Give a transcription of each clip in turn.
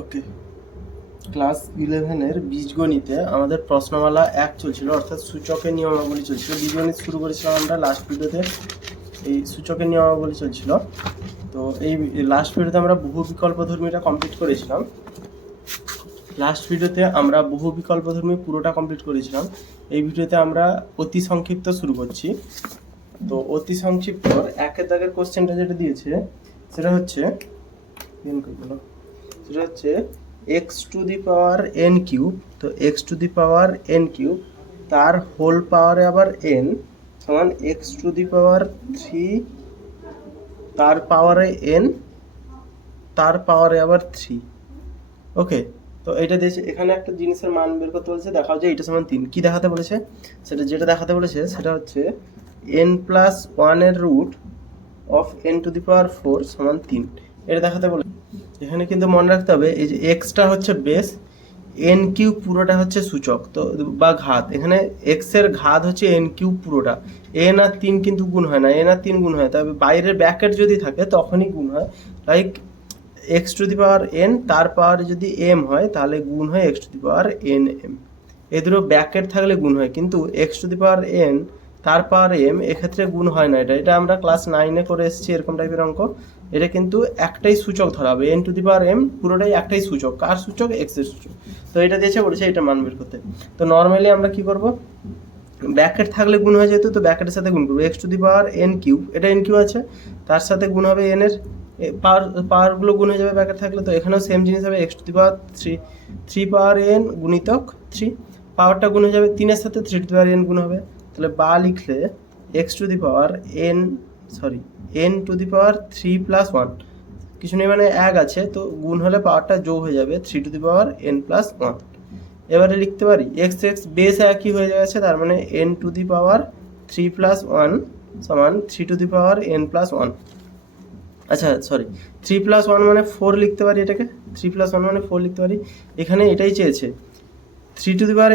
ওকে, class 11-এর বীজগণিতে আমাদের প্রশ্নমালা 1 চলছিল, অর্থাৎ সূচকের নিয়মাবলী চলছিল। বীজগণিত শুরু করেছিলাম আমরা লাস্ট ভিডিওতে, এই সূচকের নিয়মাবলী চলছিল। তো এই লাস্ট ভিডিওতে আমরা বহু বিকল্পধর্মীটা কমপ্লিট করেছিলাম। পুরোটা কমপ্লিট করেছিলাম। এই ভিডিওতে আমরা অতি সংক্ষিপ্ত শুরু করছি। তো অতি সংক্ষিপ্ত 1-এর দাগের কোশ্চেনটা যেটা দিয়েছে সেটা হচ্ছে x two the power n cube. তো x two the power n cube তার হোল পাওয়ারে আবার n সমান x টু দি পাওয়ার 3 তার পাওয়ারে n তার পাওয়ারে আবার 3। ওকে, তো এটা দিয়েছে, এখানে একটা জিনিসের মান বের করতে বলেছে, দেখাও যে এটা সমান 3। কি দেখাতে বলেছে? যেটা দেখাতে বলেছে সেটা হচ্ছে n+1 এর root of n to the power 4 সমান 3। এটা দেখাতে বলে। এখানে কিন্তু মনে রাখতে হবে এই যে এক্সটা হচ্ছে বেস, এন কিউব পুরোটা হচ্ছে সূচক, তো বা ঘাত। এখানে এক্স এর ঘাত হচ্ছে এন কিউব পুরোটা। এন আর 3 কিন্তু গুণ হয় না, এন আর 3 গুণ হয়, তবে বাইরের ব্র্যাকেট যদি থাকে তখনই গুণ হয়। Like x to the power n তার পাওয়ার যদি এম হয় তাহলে গুণ হয় x to the power n m. এ দুটো ব্র্যাকেট থাকলে গুণ হয়, কিন্তু x to the power n তার পাওয়ার এম এক্ষেত্রে গুণ হয় না। এটা আমরা ক্লাস 9-এ করে এসেছি এরকম টাইপের অঙ্ক। এটা কিন্তু একটাই সূচক ধরা হবে, n to the power m পুরোটাই একটাই সূচক। কার সূচক? এক্স এর সূচক। তো এটা দিয়েছে, বলেছে এটা মান বের করতে। তো নর্মালি আমরা কি করব, ব্র্যাকেট থাকলে গুণ হয়ে যেত, তো ব্র্যাকেটের সাথে গুণ করবো। X to the power N cube, এটা এন কিউব আছে, তার সাথে গুণ হবে এন এর পাওয়ারগুলো গুণ হয়ে যাবে ব্র্যাকেট থাকলে। তো এখানেও সেম জিনিস হবে, x to the power 3 power N গুণিতক 3, পাওয়ারটা গুণ হয়ে যাবে 3-এর সাথে 3 টু দি পাওয়ার এন গুণ হবে। তাহলে বা লিখলে x to the power n to the power 3+1, কিছু নেই মানে 1 আছে, তো গুণ হলে পাওয়ারটা যোগ হয়ে যাবে 3 টু দি পাওয়ার n+1। এবারে লিখতে পারি এক্স বেস একই হয়ে যাচ্ছে, তার মানে n টু দি পাওয়ার 3+1 সমান 3 টু দি পাওয়ার n+1। আচ্ছা সরি, 3+1 মানে 4 লিখতে পারি, এটাকে 3+1 মানে 4 লিখতে পারি। এখানে এটাই চেয়েছে 3 to the power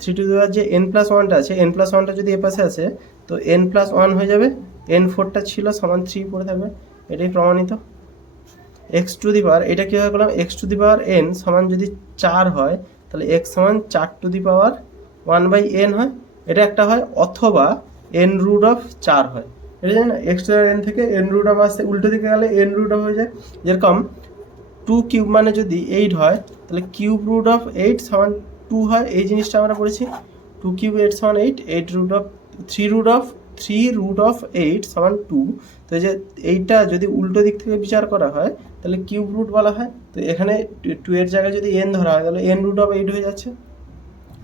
three to the power যে n+1টা আছে, n+1টা যদি এ পাশে আসে তো n+1 হয়ে যাবে, n4টা ছিল সমান 3 পড়ে থাকবে। এটাই প্রমাণিত। এক্স টু দি পাওয়ার, এটা কীভাবে করলাম, x to the power n সমান যদি 4 হয় তাহলে এক্স সমান 4 টু দি পাওয়ার 1/n হয়, এটা একটা হয়, অথবা n রুট অফ 4 হয়। এটা জানি না, x to the power N থেকে n রুট অফ আসতে উল্টো দিকে গেলে n রুট অফ হয়ে যায়। যেরকম 2 কিউব মানে যদি 8 হয় তাহলে কিউব রুট অফ 8 সমান 2 হয়। এই জিনিসটা আমরা পড়েছি, 2 কিউব 8 সমান 8, 8 রুট অফ 3 রুট অফ 8 সমান 2। তো এই যে এইটা যদি উল্টো দিক থেকে বিচার করা হয় তাহলে কিউব রুট বলা হয়। তো এখানে 2 এর জায়গায় যদি n ধরা হয় তাহলে n রুট অফ 8 হয়ে যাচ্ছে।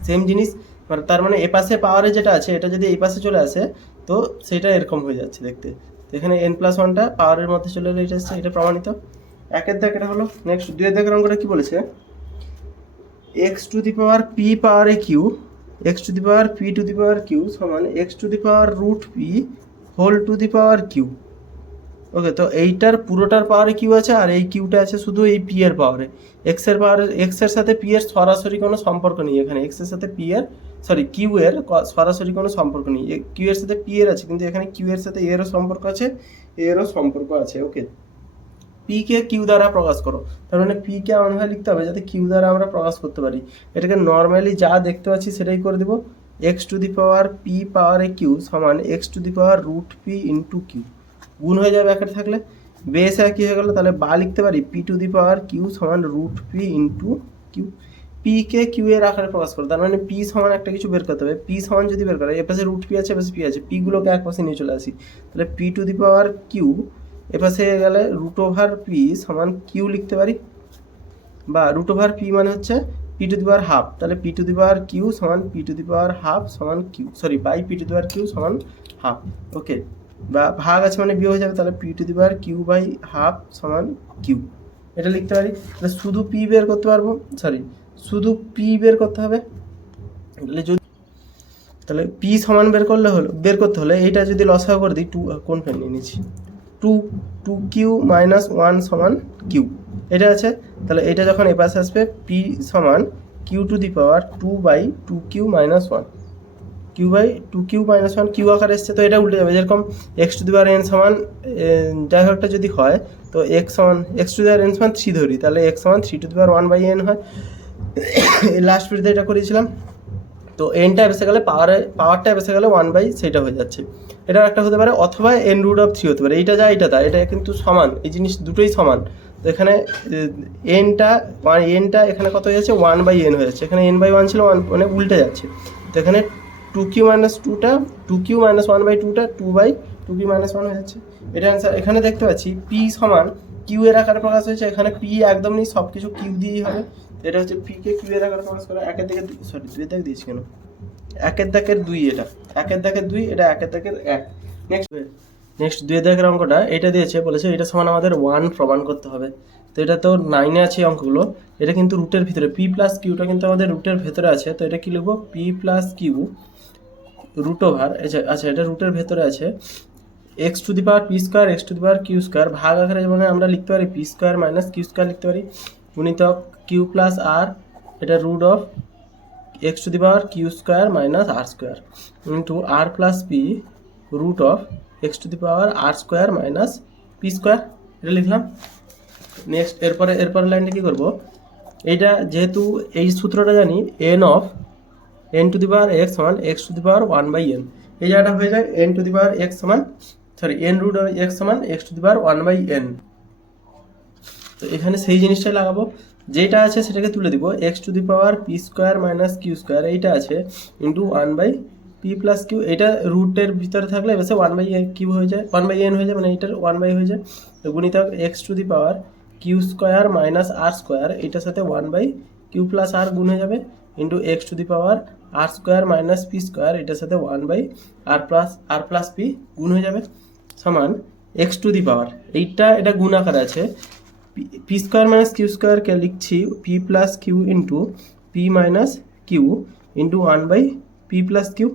সেম জিনিস, তার মানে এ পাশে পাওয়ারে যেটা আছে এটা যদি এই পাশে চলে আসে তো সেটা এরকম হয়ে যাচ্ছে দেখতে। তো এখানে n+1টা পাওয়ারের মধ্যে চলে এলে এটা আসছে, এটা প্রমাণিত। 1-এর দাগ এটা হলো। নেক্সট 2-এর দাগের অঙ্কটা কি বলেছে, x to the power p পাওয়ারে q, x to the power p to the power q সমান x to the power root p whole to the power q. Okay, তো এইটার পুরোটার পাওয়ারে কিউ আছে, আর এই কিউটা আছে শুধু এই পি এর পাওয়ারে। এক্স এর পাওয়ারে, এক্স এর সাথে পি এর সরাসরি কোনো সম্পর্ক নেই এখানে, এক্স এর সাথে পি এর কিউ এর সরাসরি কোনো সম্পর্ক নেই। কিউ এর সাথে পি এর আছে, কিন্তু এখানে কিউ এর সাথে এরও সম্পর্ক আছে, এরও সম্পর্ক আছে। ওকে, পি কে কিউ দ্বারা প্রকাশ করো, তার মানে পি কে এমনভাবে লিখতে হবে যাতে কিউ দ্বারা আমরা প্রকাশ করতে পারি। এটাকে নর্মালি যা দেখতে পাচ্ছি সেটাই করে দেবো। X to the power p পাওয়ারে কিউ সমান x to the power root p into q, গুণ হয়ে যাবে ব্র্যাকেট থাকলে। বেস একই হয়ে গেল, তাহলে বা লিখতে পারি p to the power q সমান root p into q. P কে কিউ এর আকারে প্রকাশ করো, তার মানে পি সমান একটা কিছু বের করতে হবে। পি সমান যদি বের করে, এ পাশে রুট পি আছে, এ পাশে পি আছে, পি গুলোকে এক পাশে নিয়ে চলে আসি, তাহলে p to the power q এপাশে গেলে রুট ওভার পি সমান কিউ লিখতে পারি, বা রুট ওভার পি মানে হচ্ছে p to the power half, তাহলে p to the power q সমান p to the power half সমান q, sorry by p to the power q সমান হাফ। ওকে, বা ভাগ আছে মানে বিয়োগ হয়ে যাবে, তাহলে p to the power q by half সমান কিউ, এটা লিখতে পারি। তাহলে শুধু পি বের করতে পারবো, শুধু পি বের করতে হবে। তাহলে পি সমান বের করতে হলে এইটা যদি লসাগু করে দিই, কোন ফেল নিয়ে নিচ্ছি, 2 কিউ মাইনাস 1 সমান কিউ, এটা আছে। তাহলে এটা যখন এ পাশে আসবে পি সমান q to the power 2/2 q minus 1। Q by 2q - 1 q আকারে এসছে, তো এটা উল্টে যাবে। যেরকম x to the power n সমান যাই হোক একটা যদি হয়, তো x to the power n সমান 3 ধরি, তাহলে এক্স সমান 3 টু দি পাওয়ার 1/n হয়। এই লাস্ট ভিডিওতে এটা করেছিলাম। তো এনটা বেসে গেলে পাওয়ারটা বেসে গেলে 1 বাই সেটা হয়ে যাচ্ছে। এটা একটা হতে পারে, অথবা n√3 হতে পারে। এইটা যা এটা তা, এটা কিন্তু সমান, এই জিনিস দুটোই সমান। তো এখানে এনটা এখানে কত হয়ে যাচ্ছে, 1/n হয়ে যাচ্ছে। এখানে n/1 ছিল, 1 মানে উল্টে যাচ্ছে। তো এখানে 2q - 2টা 2q - 1/2টা 2/2q - 1 হয়ে যাচ্ছে। এটা অ্যান্সার। এখানে দেখতে পাচ্ছি পি সমান কিউ এর আকারে প্রকাশ হয়েছে। এখানে পি একদম নেই, সব কিছু কিউ দিয়েই হবে। এটা হচ্ছে পি কে কিউ এর আকারে প্রকাশ করা। একের দিকে সরি 2 এর দাগ দিয়েছি কেন, একের দাগের 2 এটা, একের দাগের 2 এটা, একের দাগের 1। নেক্সট 2 এর দাগের অঙ্কটা এটা দিয়েছে, বলেছে এটা সমান আমাদের 1 প্রমাণ করতে হবে। তো এটা তো 9-এ আছে এই অঙ্কগুলো। এটা কিন্তু রুটের ভিতরে, পি প্লাস কিউটা কিন্তু আমাদের রুটের ভেতরে আছে। তো এটা কি লিখবো, p plus q root over, আচ্ছা এটা রুটের ভেতরে আছে, x to the power p square x to the power q square ভাগ আকারে যেমন আমরা লিখতে পারি p square minus q square লিখতে পারি, গুণিতক কিউ প্লাস আর, এটা root of x to the power q square minus r square into r plus p root of x to the power r square minus p square. এটা লিখলাম। Next এরপরে লাইনটা কী করবো, এইটা যেহেতু এই সূত্রটা জানি, n to the power x সমান x to the power 1/n, এই জায়গাটা হয়ে যায় n to the power x সমান এন রুট এক্স সমান x to the power 1/n। তো এখানে সেই জিনিসটাই লাগাবো, যেটা আছে সেটাকে তুলে দিব, x to the power p square minus q square এইটা আছে ইন্টু 1/p প্লাস কিউ। এটা রুটের ভিতরে থাকলে এবার 1/কিউ হয়ে যায়, 1/n হয়ে যায়, মানে এইটার 1/, হয়ে যায়। তো গুণিতক x to the power q square minus r square, এইটার সাথে 1/কিউ প্লাস আর গুণ হয়ে যাবে, into x to the power r square minus p square, এটার সাথে 1/আর প্লাস পি গুণ হয়ে যাবে, সমান এক্স টু দি পাওয়ার এটা গুণ আকারে আছে, পি স্কোয়ার মাইনাস কিউ স্কোয়ারকে লিখছি p plus q into p minus q into 1/পি প্লাস কিউ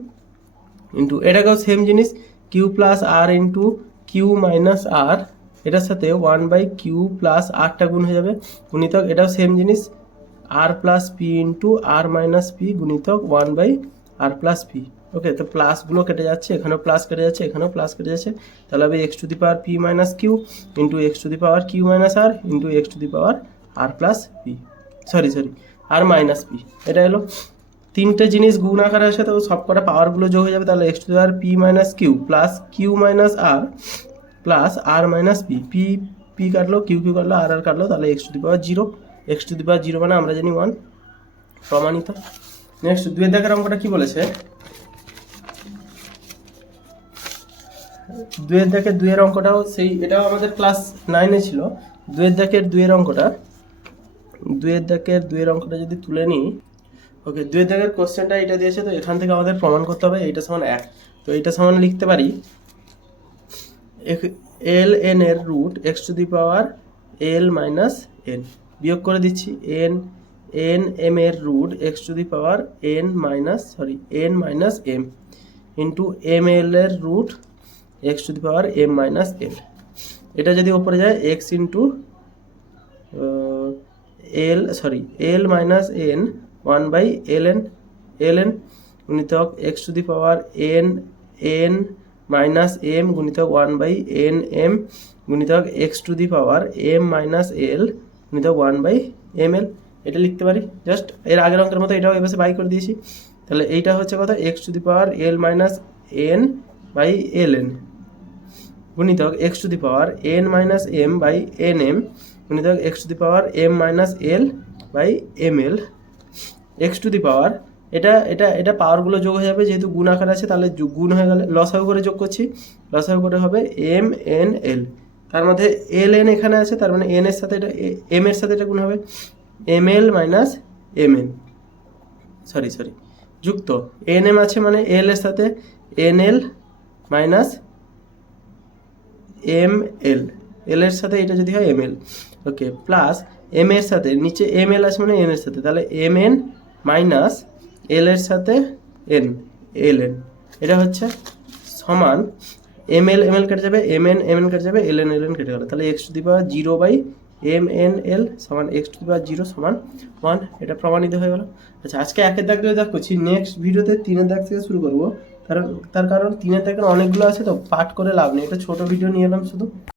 ইন্টু এটাকেও সেম জিনিস, q plus r into q minus r, এটার সাথে 1/কিউ প্লাস আরটা গুণ হয়ে যাবে, গুণিতক এটাও সেম জিনিস আর প্লাস পি ইন্টু আর মাইনাস পি গুণিতক 1/আর প্লাস পি। ওকে, তো প্লাসগুলো কেটে যাচ্ছে, এখানেও প্লাস কেটে যাচ্ছে, এখানেও প্লাস কেটে যাচ্ছে, তাহলে হবে x to the power p minus q into x to the power q minus r into x to the power r plus p, sorry r minus p. এটা এলো তিনটে জিনিস গুণ আকারে আসে, তো সব কটা পাওয়ারগুলো যোগ হয়ে যাবে, তাহলে x to the power p minus q plus q minus r plus r minus p, p কাটলো, কিউ কাটলো, আর কাটলো, তাহলে x to the power 0, x to the power 0 মানে আমরা জানি 1, প্রমাণিত। নেক্সট 2 এর দাগের অঙ্কটা কি বলেছে, 2 এর দাগের 2 এর অঙ্কটাও সেই, এটাও আমাদের ক্লাস 9-এ ছিল। 2 এর দাগের 2 এর অঙ্কটা, 2 এর দাগের 2 এর অঙ্কটা যদি তুলে নিই, ওকে 2 এর দাগের কোশ্চেনটা এটা দিয়েছে, তো এখান থেকে আমাদের প্রমাণ করতে হবে এইটা সমান 1। তো এইটা সমান লিখতে পারি এল এন এর root x to the power l minus n, বিয়োগ করে দিচ্ছি এন এম এর root x to the power n minus m into m l এর root x to the power m minus l. এটা যদি ওপরে যায় x into l minus n 1/ln গুণিতক x to the power n minus m গুণিতক 1/nm গুণিতক x to the power m minus l গুণিতক 1/ml। এটা লিখতে পারি জাস্ট এর আগের অঙ্কের মতো, এটাও এভাবে বাই করে দিয়েছি। তাহলে এইটা হচ্ছে কত, x to the power l minus n by ln গুণিতক x to the power n minus m by nm গুণিতক x to the power m minus l by ml। X to the power এটা পাওয়ারগুলো যোগ হয়ে যাবে, যেহেতু গুণ আকার আছে, তাহলে গুণ হয়ে গেলে লসাগু করে যোগ করছি, লসাগু করে হবে এম এন এল, তার মধ্যে এল এন এখানে আছে, তার মানে এন এর সাথে এটা এম এর সাথে এটা গুণ হবে m l minus m n, যুক্ত এন এম আছে মানে এল এর সাথে n l minus m l, l এর সাথে এটা যদি হয় m l, okay, plus m এর সাথে নিচে এম এল আছে মানে এন এর সাথে, তাহলে এম এন মাইনাস এল এর সাথে এন এল এন, এটা হচ্ছে সমান এম এল কেটে যাবে, এম এন কেটে যাবে, এল এন কেটে গেল, তাহলে x to the power 0/m mnl সমান এক্স টু দি পাওয়ার 0 সমান 1, এটা প্রমাণিত হয়ে গেল। আচ্ছা, আজকে একের দাগ দিয়ে দাগ করছি, নেক্সট ভিডিওতে 3-এর দাগ থেকে শুরু করবো। তার কারণ 3-এর দাগের অনেকগুলো আছে তো পাঠ করে লাভ নেই, এটা ছোট ভিডিও নিয়ে এলাম শুধু।